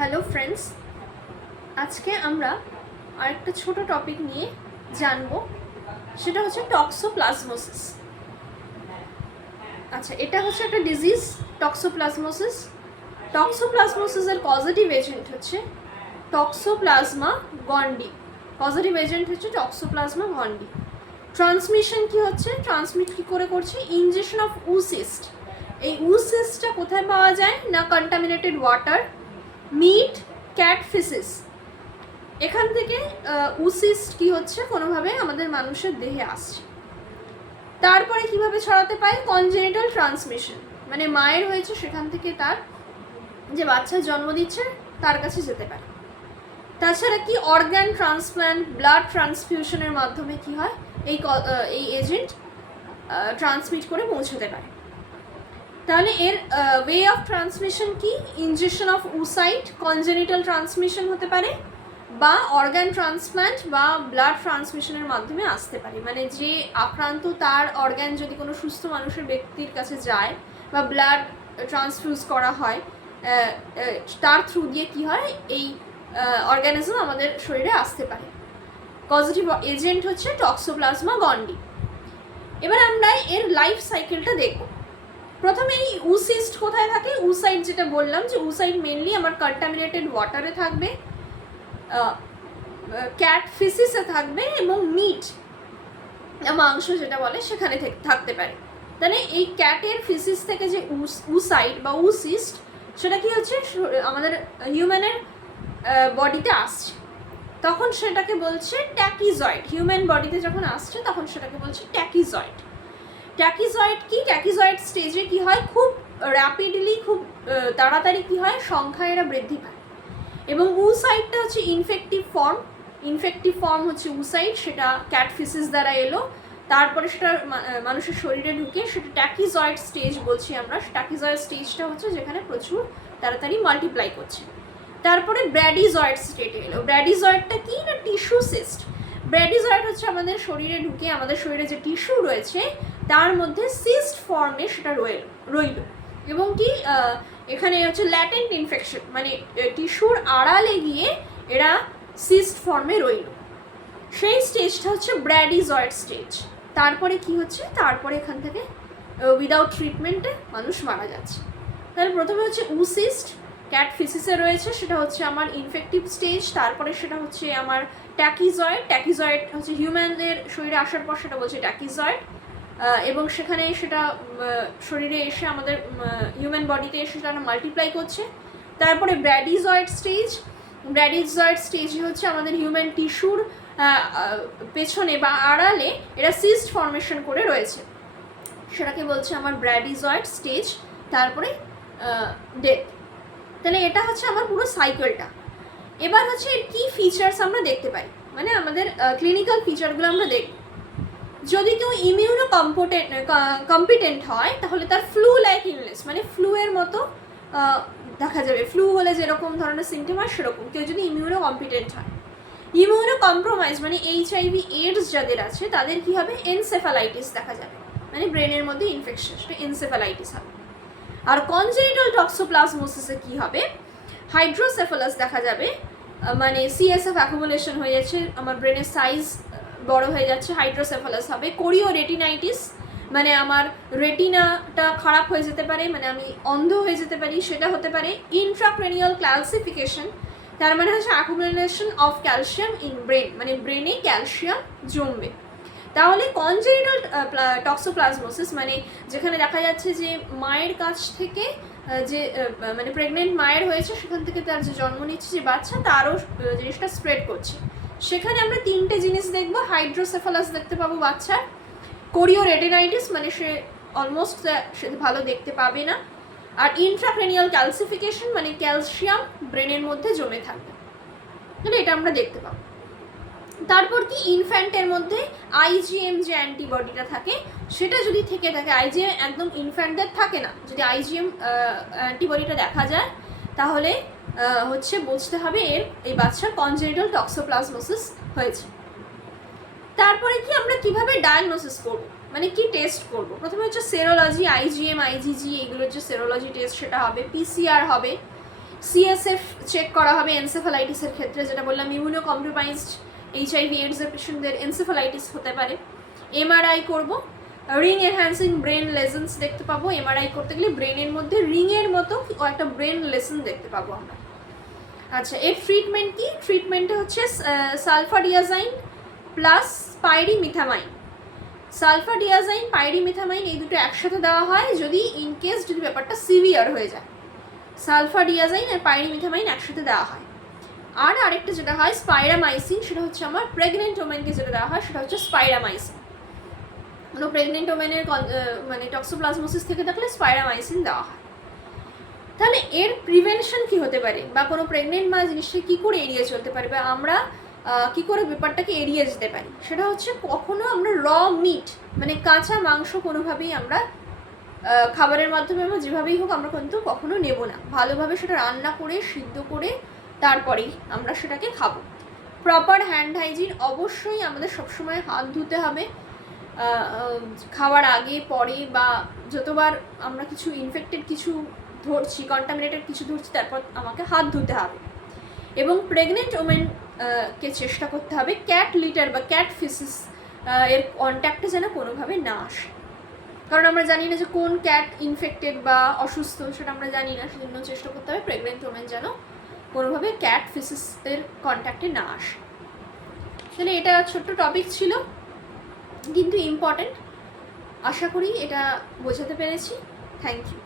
Hello friends, আজকে আমরা আরেকটা ছোট টপিক নিয়ে জানবো, সেটা হচ্ছে টক্সোপ্লাজমোসিস। আচ্ছা, এটা হচ্ছে একটা ডিজিজ টক্সোপ্লাজমোসিস। টক্সোপ্লাজমোসিসের পজিটিভ এজেন্ট হচ্ছে টক্সোপ্লাজমা গন্ডি। পজিটিভ এজেন্ট হচ্ছে টক্সোপ্লাজমা গন্ডি। ট্রান্সমিশন কি হচ্ছে, ট্রান্সমিট কী করে করছে? Injection of oocyst. এই উসিস্টটা কোথায় পাওয়া যায় না? Contaminated water, meat, cat faeces, এখান থেকে উসিস্ট কি হচ্ছে কোনোভাবে আমাদের মানুষের দেহে আসছে। তারপরে কিভাবে ছড়াতে পায়? কনজেনিটাল ট্রান্সমিশন, মানে মায়ের হয়েছে সেখান থেকে তার যে বাচ্চা জন্ম দিচ্ছে তার কাছে যেতে পারে। তাছাড়া কি অর্গান ট্রান্সপ্ল্যান্ট, ব্লাড ট্রান্সফিউশনের মাধ্যমে কি হয়, এই এজেন্ট ট্রান্সমিট করে পৌঁছতে পারে। তাহলে এর ওয়ে অফ ট্রান্সমিশন কি? Injection of oocyte, congenital transmission হতে পারে, বা অর্গান ট্রান্সপ্ল্যান্ট বা ব্লাড ট্রান্সমিশনের মাধ্যমে আসতে পারে। মানে যে আক্রান্ত তার অর্গান যদি কোনো সুস্থ মানুষের ব্যক্তির কাছে যায় বা ব্লাড ট্রান্সফিউজ করা হয়, তার থ্রু দিয়ে কি হয়, এই অর্গানিজম আমাদের শরীরে আসতে পারে। পজিটিভ এজেন্ট হচ্ছে টক্সোপ্লাজমা গন্ডি। এবার আমরা এর লাইফ সাইকেলটা দেখব। প্রথমে এই উসিস্ট কোথায় থাকে? উসাইট, যেটা বললাম যে উসাইট মেনলি আমার কন্টামিনেটেড ওয়াটারে থাকবে, ক্যাট ফিসিসে থাকবে, এবং মিট মাংস যেটা বলে সেখানে থাকতে পারে। তাহলে এই ক্যাটের ফিসিস থেকে যে উসাইট বা উসিস্ট, সেটা কি হচ্ছে আমাদের হিউম্যানের বডিতে আসছে, তখন সেটাকে বলছে ট্যাকিজয়েড। হিউম্যান বডিতে যখন আসছে তখন সেটাকে বলছে ট্যাকিজয়েড। ট্যাকিজয়েড কি? ট্যাকিজয়েড স্টেজে কি হয়, খুব র্যাপিডলি, খুব তাড়াতাড়ি কি হয়, সংখ্যা এরা বৃদ্ধি পায়। এবং উসাইটটা হচ্ছে ইনফেক্টিভ ফর্ম। ইনফেক্টিভ ফর্ম হচ্ছে উসাইট, সেটা ক্যাটফিসিস দ্বারা এলো, তারপরে সেটা মানুষের শরীরে ঢুকে সেটা ট্যাকিজয়েড স্টেজ বলছি আমরা। ট্যাকিজয়েড স্টেজটা হচ্ছে যেখানে প্রচুর তাড়াতাড়ি মাল্টিপ্লাই করছে। তারপরে ব্র্যাডিজয়েড স্টেটে এলো। ব্র্যাডিজয়েডটা কি না? Tissue cyst. ব্র্যাডিজয়েড হচ্ছে আমাদের শরীরে ঢুকে আমাদের শরীরে যে টিস্যু রয়েছে তার মধ্যে সিস্ট ফর্মে সেটা রইল, এবং কি এখানে হচ্ছে ল্যাটেন্ট ইনফেকশন, মানে টিস্যুর আড়ালে গিয়ে এরা সিস্ট ফর্মে রইল। সেই স্টেজটা হচ্ছে ব্র্যাডিজয়েড স্টেজ। তারপরে কি হচ্ছে, তারপরে এখান থেকে উইদাউট ট্রিটমেন্টে মানুষ মারা যাচ্ছে। তাহলে প্রথমে হচ্ছে উসিস্ট, ক্যাট ফিসিসে রয়েছে, সেটা হচ্ছে আমার ইনফেক্টিভ স্টেজ। তারপরে সেটা হচ্ছে আমার ট্যাকিজয়েড। ট্যাকিজয়েড হচ্ছে হিউম্যানদের শরীরে আসার পর সেটা বলছে ট্যাকিজয়েড, এবং সেখানে সেটা শরীরে এসে আমাদের হিউম্যান বডিতে এসে সেটা মাল্টিপ্লাই করছে। তারপরে ব্র্যাডিজয়েড স্টেজ। ব্র্যাডিজয়েড স্টেজে হচ্ছে আমাদের হিউম্যান টিস্যুর পেছনে বা আড়ালে এরা সিস্ট ফর্মেশন করে রয়েছে, সেটাকে বলছে আমার ব্র্যাডিজয়েড স্টেজ। তারপরে ডেথ। তাহলে এটা হচ্ছে আমার পুরো সাইকেলটা। এবার হচ্ছে এর কী ফিচার্স আমরা দেখতে পাই, মানে আমাদের ক্লিনিক্যাল ফিচারগুলো আমরা দেখব। যদি কেউ ইমিউনো কম্পিটেন্ট হয় তাহলে তার ফ্লু লাইক ইলনেস, মানে ফ্লুয়ের মতো দেখা যাবে। ফ্লু হলে যেরকম ধরনের সিমটম হয় সেরকম। কেউ যদি ইমিউনো কম্পিটেন্ট হয়। ইমিউনো কম্প্রোমাইজ মানে HIV এইডস যাদের আছে তাদের কি হবে? এনসেফালাইটিস দেখা যাবে, মানে ব্রেনের মধ্যে ইনফেকশন, সেটা এনসেফালাইটিস হবে। আর কনজেনিটাল টক্সোপ্লাজমোসিসে কি হবে? হাইড্রোসেফালাস দেখা যাবে, মানে CSF অ্যাকুমুলেশন হয়ে যাচ্ছে, আমার ব্রেনের সাইজ বড় হয়ে যাচ্ছে, হাইড্রোসেফালাস হবে। কোরিও রেটিনাইটিস, মানে আমার রেটিনাটা খারাপ হয়ে যেতে পারে, মানে আমি অন্ধ হয়ে যেতে পারি, সেটা হতে পারে। ইন্ট্রাক্রেনিয়াল ক্যালসিফিকেশন, তার মানে হচ্ছে accumulation of calcium in brain, মানে ব্রেনে ক্যালসিয়াম জমবে। তাহলে কনজেনিটাল টক্সোপ্লাজমোসিস মানে যেখানে দেখা যাচ্ছে যে মায়ের কাছ থেকে যে মানে প্রেগনেন্ট মায়ের হয়েছে সেখান থেকে তার যে জন্ম নিচ্ছে যে বাচ্চা, তারও জিনিসটা স্প্রেড করছে। সেখানে আমরা তিনটে জিনিস দেখব। হাইড্রোসেফালাস দেখতে পাবো বাচ্চার, কোরিও রেটিনাইটিস মানে সে অলমোস্ট সে ভালো দেখতে পাবে না, আর ইন্ট্রাক্রেনিয়াল ক্যালসিফিকেশন মানে ক্যালসিয়াম ব্রেনের মধ্যে জমে থাকবে, তাহলে এটা আমরা দেখতে পাবো। তারপর কি ইনফ্যান্টের মধ্যে IgM যে অ্যান্টিবডিটা থাকে সেটা যদি থেকে থাকে, IgM একদম ইনফ্যান্টদের থাকে না, যদি IgM অ্যান্টিবডিটা দেখা যায় তাহলে হচ্ছে বুঝতে হবে এই বাচ্চার কনজেনিটাল টক্সোপ্লাজমোসিস হয়েছে। তারপরে কি আমরা কিভাবে ডায়াগনোসিস করব, মানে কি টেস্ট করব? প্রথমে হচ্ছে সেরোলজি, IgM IgG এইগুলোর যে সেরোলজি টেস্ট সেটা হবে, PCR হবে। CSF চেক করা হবে এনসেফালাইটিসের ক্ষেত্রে, যেটা বললাম ইমিউনো কম্প্রোমাইজড HIV এইডসের পেশেন্টদের এনসেফালাইটিস হতে পারে। MRI করব, রিং এনহ্যান্সিং ব্রেন লেসেন্স দেখতে পাবো। MRI করতে গেলে ব্রেনের মধ্যে রিংয়ের মতো একটা ব্রেন লেসেন দেখতে পাবো আমরা। আচ্ছা, এর ট্রিটমেন্ট কি? ট্রিটমেন্টে হচ্ছে সালফাডিয়াজাইন প্লাস পাইরিমিথামাইন। সালফাডিয়াজাইন, পাইরিমিথামাইন এই দুটো একসাথে দেওয়া হয় যদি ইনকেস যদি ব্যাপারটা সিভিয়ার হয়ে যায়। সালফাডিয়াজাইন আর পাইরিমিথামাইন একসাথে দেওয়া হয়। আর আরেকটা যেটা হয় স্পাইরামাইসিন, সেটা হচ্ছে আমার প্রেগনেন্ট ওমেনকে যেটা দেওয়া হয় সেটা হচ্ছে স্পাইরামাইসিন। কোনো প্রেগনেন্ট ওমেনের মানে টক্সোপ্লাজমোসিস থেকে থাকলে স্পাইরামাইসিন দেওয়া হয়। তাহলে এর প্রিভেনশন কি হতে পারে, বা কোনো প্রেগনেন্ট মা জিনিসটা কী করে এড়িয়ে চলতে পারে, বা আমরা কী করে ব্যাপারটাকে এড়িয়ে যেতে পারি, সেটা হচ্ছে কখনো আমরা র মিট মানে কাঁচা মাংস কোনোভাবেই আমরা খাবারের মাধ্যমে আমরা যেভাবেই হোক আমরা কিন্তু কখনো নেব না। ভালোভাবে সেটা রান্না করে সিদ্ধ করে তারপরেই আমরা সেটাকে খাবো। প্রপার হ্যান্ড হাইজিন, অবশ্যই আমাদের সবসময় হাত ধুতে হবে খাওয়ার আগে পরে, বা যতবার আমরা কিছু ইনফেক্টেড কিছু ধরছি, কন্টামিনেটেড কিছু ধরছি, তারপর আমাকে হাত ধুতে হবে। এবং প্রেগনেন্ট ওমেনকে চেষ্টা করতে হবে ক্যাট লিটার বা ক্যাট ফিসিস এর কন্ট্যাক্টে যেন কোনোভাবে না আসে, কারণ আমরা জানি না যে কোন ক্যাট ইনফেক্টেড বা অসুস্থ, সেটা আমরা জানি না। সেজন্য চেষ্টা করতে হবে প্রেগনেন্ট ওমেন যেন কোনোভাবে ক্যাট ফিসিসের কন্ট্যাক্টে না আসে। তাহলে এটা ছোট্ট টপিক ছিল কিন্তু ইম্পর্ট্যান্ট। আশা করি এটা বোঝাতে পেরেছি। Thank you.